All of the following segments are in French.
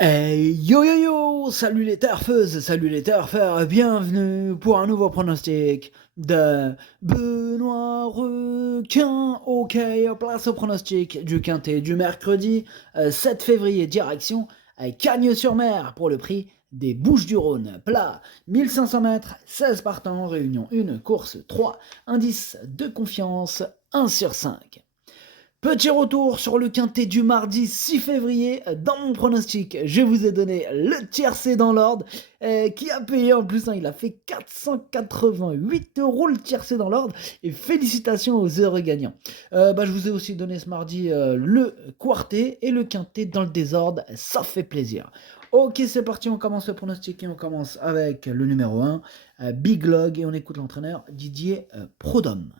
Hey yo yo yo! Salut les turfeuses, salut les turfeurs, bienvenue pour un nouveau pronostic de Benoît Requin. Ok, place au pronostic du quintet du mercredi 7 février, direction Cagnes-sur-Mer pour le prix des Bouches-du-Rhône. Plat 1500 mètres, 16 partants, réunion 1, course 3, indice de confiance 1 sur 5. Petit retour sur le quintet du mardi 6 février. Dans mon pronostic, je vous ai donné le tiercé dans l'ordre, qui a payé en plus. Il a fait 488 € le tiercé dans l'ordre. Et félicitations aux heureux gagnants. Je vous ai aussi donné ce mardi le quartet et le quintet dans le désordre. Ça fait plaisir. Ok, c'est parti, on commence le pronostic et on commence avec le numéro 1, Big Log, et on écoute l'entraîneur Didier Prodhomme.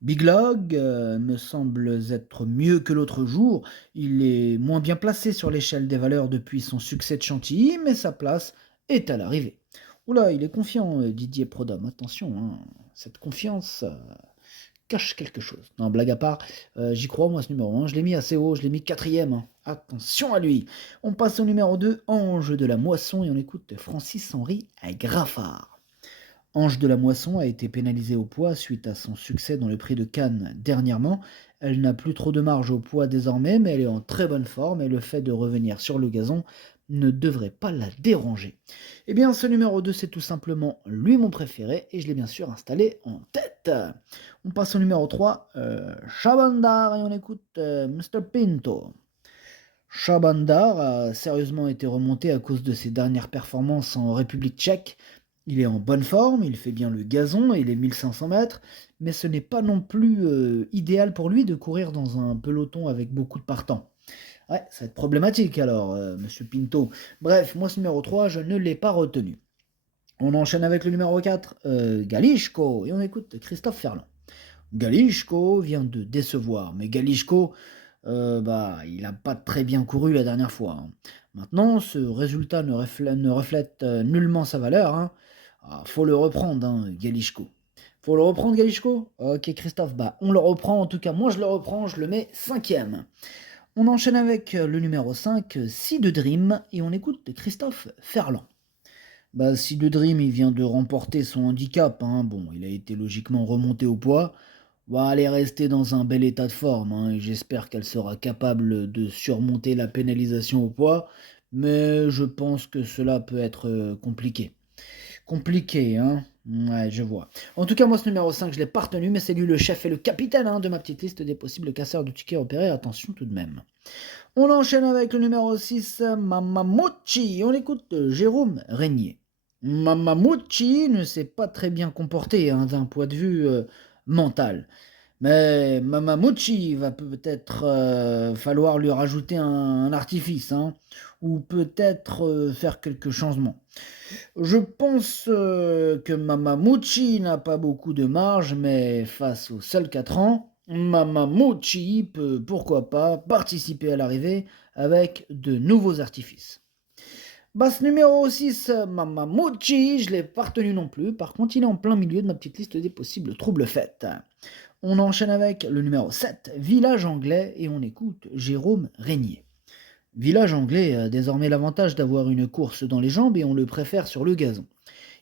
Big Log me semble être mieux que l'autre jour. Il est moins bien placé sur l'échelle des valeurs depuis son succès de Chantilly, mais sa place est à l'arrivée. Oula, il est confiant, Didier Prodhomme. Attention, hein, cette confiance cache quelque chose. Non, blague à part, j'y crois, moi, ce numéro 1. Je l'ai mis assez haut, je l'ai mis quatrième. Hein. Attention à lui. On passe au numéro 2, Ange de la Moisson, et on écoute Francis-Henri Graffard. Ange de la Moisson a été pénalisée au poids suite à son succès dans le prix de Cannes dernièrement. Elle n'a plus trop de marge au poids désormais, mais elle est en très bonne forme et le fait de revenir sur le gazon ne devrait pas la déranger. Eh bien, ce numéro 2, c'est tout simplement lui mon préféré et je l'ai bien sûr installé en tête. On passe au numéro 3, Chabandar, et on écoute Mr. Pinto. Chabandar a sérieusement été remonté à cause de ses dernières performances en République tchèque. Il est en bonne forme, il fait bien le gazon et les 1500 mètres, mais ce n'est pas non plus idéal pour lui de courir dans un peloton avec beaucoup de partants. Ouais, ça va être problématique alors, monsieur Pinto. Bref, moi ce numéro 3, je ne l'ai pas retenu. On enchaîne avec le numéro 4, Galishko, et on écoute Christophe Ferland. Galishko vient de décevoir, mais Galishko, il n'a pas très bien couru la dernière fois. Hein. Maintenant, ce résultat ne reflète nullement sa valeur. Hein. Faut le reprendre, hein, Galishko. Faut le reprendre, Galishko. Ok, Christophe, on le reprend. En tout cas, moi, je le reprends. Je le mets cinquième. On enchaîne avec le numéro 5, Si de Dream, et on écoute Christophe Ferland. Si de Dream, il vient de remporter son handicap. Hein. Bon, il a été logiquement remonté au poids. Elle est restée dans un bel état de forme, hein, et j'espère qu'elle sera capable de surmonter la pénalisation au poids, mais je pense que cela peut être compliqué. Compliqué, hein. Ouais, je vois. En tout cas, moi, ce numéro 5, je l'ai pas retenu, mais c'est lui le chef et le capitaine de ma petite liste des possibles casseurs de tickets repérés. Attention tout de même. On enchaîne avec le numéro 6, Mamamuchi. On écoute Jérôme Régnier. Mamamuchi ne s'est pas très bien comporté d'un point de vue mental. Mais Mamamuchi va peut-être falloir lui rajouter un artifice, hein, ou peut-être faire quelques changements. Je pense que Mamamuchi n'a pas beaucoup de marge, mais face aux seuls 4 ans, Mamamuchi peut, pourquoi pas, participer à l'arrivée avec de nouveaux artifices. Ce numéro 6, Mamamuchi, je ne l'ai pas retenu non plus, par contre il est en plein milieu de ma petite liste des possibles troubles faits. On enchaîne avec le numéro 7, Village Anglais, et on écoute Jérôme Régnier. Village Anglais a désormais l'avantage d'avoir une course dans les jambes et on le préfère sur le gazon.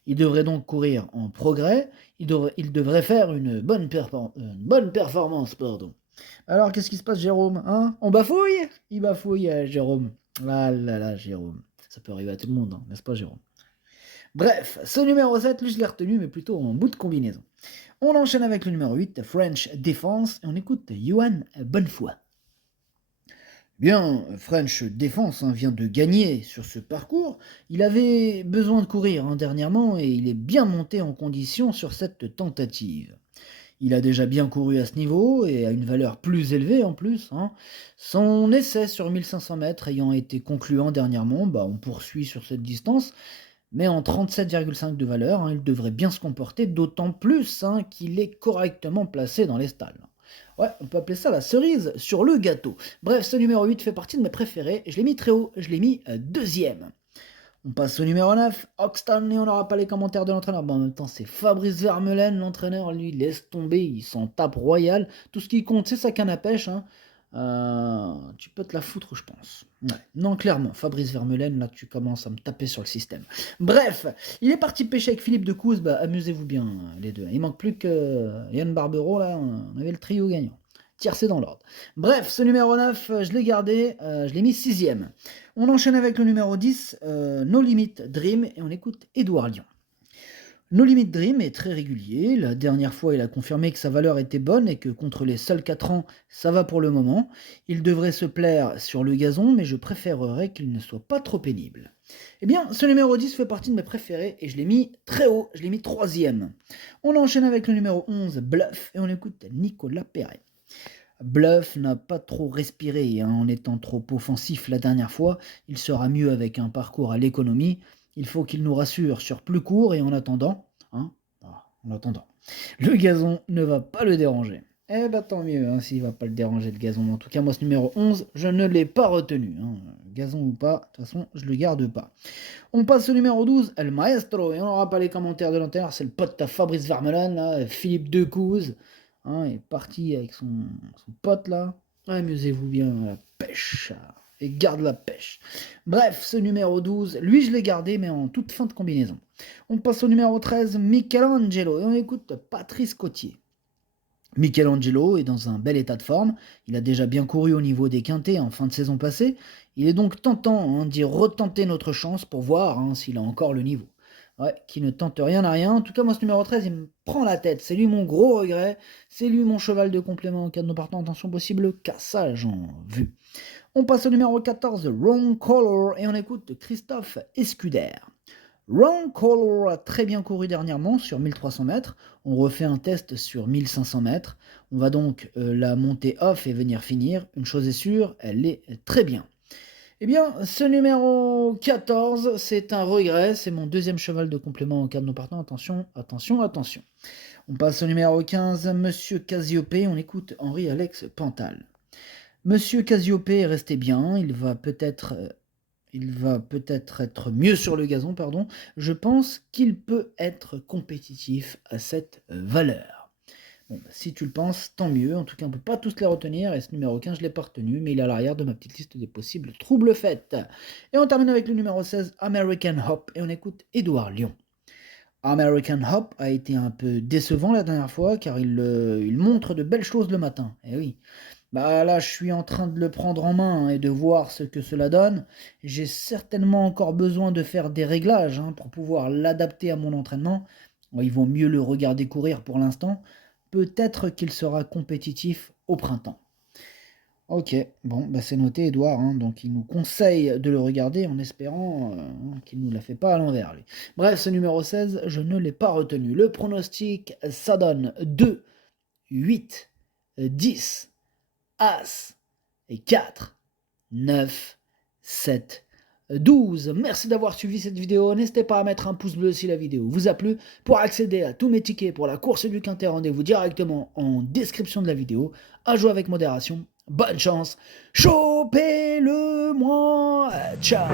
Il devrait donc courir en progrès, il devrait faire une bonne performance. Pardon. Alors qu'est-ce qui se passe, Jérôme, hein? On bafouille? Il bafouille, Jérôme. Ah là là, Jérôme. Ça peut arriver à tout le monde, hein, n'est-ce pas, Jérôme? Bref, ce numéro 7, lui je l'ai retenu, mais plutôt en bout de combinaison. On enchaîne avec le numéro 8, French Defense, et on écoute Johan Bonnefoy. Bien, French Defense vient de gagner sur ce parcours. Il avait besoin de courir dernièrement et il est bien monté en condition sur cette tentative. Il a déjà bien couru à ce niveau et à une valeur plus élevée en plus. Hein. Son essai sur 1500 mètres ayant été concluant dernièrement, on poursuit sur cette distance. Mais en 37,5 de valeur, il devrait bien se comporter, d'autant plus qu'il est correctement placé dans les stalles. Ouais, on peut appeler ça la cerise sur le gâteau. Bref, ce numéro 8 fait partie de mes préférés. Je l'ai mis très haut, je l'ai mis deuxième. On passe au numéro 9, Hoxton, et on n'aura pas les commentaires de l'entraîneur. En même temps, c'est Fabrice Vermeulen, l'entraîneur, lui, laisse tomber, il s'en tape royal. Tout ce qui compte, c'est sa canne à pêche. Hein. Tu peux te la foutre, je pense. Ouais. Non, clairement, Fabrice Vermeulen, là, tu commences à me taper sur le système. Bref, il est parti pêcher avec Philippe de Couz, bah, amusez-vous bien, les deux. Il manque plus que Yann Barbero, là, on avait le trio gagnant. Tiercé dans l'ordre. Bref, ce numéro 9, je l'ai gardé, je l'ai mis 6ème. On enchaîne avec le numéro 10, No Limit Dream, et on écoute Édouard Lyon. No Limit Dream est très régulier. La dernière fois, il a confirmé que sa valeur était bonne et que contre les seuls 4 ans, ça va pour le moment. Il devrait se plaire sur le gazon, mais je préférerais qu'il ne soit pas trop pénible. Eh bien, ce numéro 10 fait partie de mes préférés et je l'ai mis très haut, je l'ai mis 3ème. On enchaîne avec le numéro 11, Bluff, et on écoute Nicolas Perret. Bluff n'a pas trop respiré en étant trop offensif la dernière fois. Il sera mieux avec un parcours à l'économie. Il faut qu'il nous rassure sur plus court et en attendant, le gazon ne va pas le déranger. Eh ben tant mieux s'il va pas le déranger le gazon. En tout cas, moi ce numéro 11, je ne l'ai pas retenu. Gazon ou pas, de toute façon, je le garde pas. On passe au numéro 12, El Maestro, et on n'aura pas les commentaires de l'intérieur, c'est le pote à Fabrice Vermeulen, là, Philippe Decouze. Il est parti avec son pote là. Amusez-vous bien à la pêche. Et garde la pêche. Bref, ce numéro 12, lui je l'ai gardé, mais en toute fin de combinaison. On passe au numéro 13, Michelangelo, et on écoute Patrice Cotier. Michelangelo est dans un bel état de forme, il a déjà bien couru au niveau des quintés en fin de saison passée, il est donc tentant d'y retenter notre chance pour voir s'il a encore le niveau. Ouais, qui ne tente rien à rien. En tout cas, moi, ce numéro 13, il me prend la tête. C'est lui mon gros regret. C'est lui mon cheval de complément en cas de non partant. Attention, possible cassage en vue. On passe au numéro 14, Wrong Color, et on écoute Christophe Escuder. Wrong Color a très bien couru dernièrement sur 1300 mètres. On refait un test sur 1500 mètres. On va donc la monter off et venir finir. Une chose est sûre, elle est très bien. Eh bien, ce numéro 14, c'est un regret, c'est mon deuxième cheval de complément en cas de non partant. Attention, attention, attention. On passe au numéro 15, Monsieur Cassiopée, on écoute Henri-Alex Pantal. Monsieur Cassiopée est resté bien, il va peut-être être mieux sur le gazon, pardon. Je pense qu'il peut être compétitif à cette valeur. Bon, si tu le penses, tant mieux. En tout cas, on ne peut pas tous les retenir. Et ce numéro 15, je ne l'ai pas retenu, mais il est à l'arrière de ma petite liste des possibles troubles faits. Et on termine avec le numéro 16, American Hop. Et on écoute Édouard Lyon. American Hop a été un peu décevant la dernière fois, car il montre de belles choses le matin. Eh oui. Bah là, je suis en train de le prendre en main et de voir ce que cela donne. J'ai certainement encore besoin de faire des réglages pour pouvoir l'adapter à mon entraînement. Il vaut mieux le regarder courir pour l'instant. Peut-être qu'il sera compétitif au printemps. Ok, bon, c'est noté, Edouard. Donc il nous conseille de le regarder en espérant qu'il ne nous la fait pas à l'envers. Lui. Bref, ce numéro 16, je ne l'ai pas retenu. Le pronostic, ça donne 2, 8, 10, As et 4, 9, 7, 12. Merci d'avoir suivi cette vidéo. N'hésitez pas à mettre un pouce bleu si la vidéo vous a plu. Pour accéder à tous mes tickets pour la course du Quintet, rendez-vous directement en description de la vidéo. À jouer avec modération. Bonne chance. Chopez-le moi. Ciao.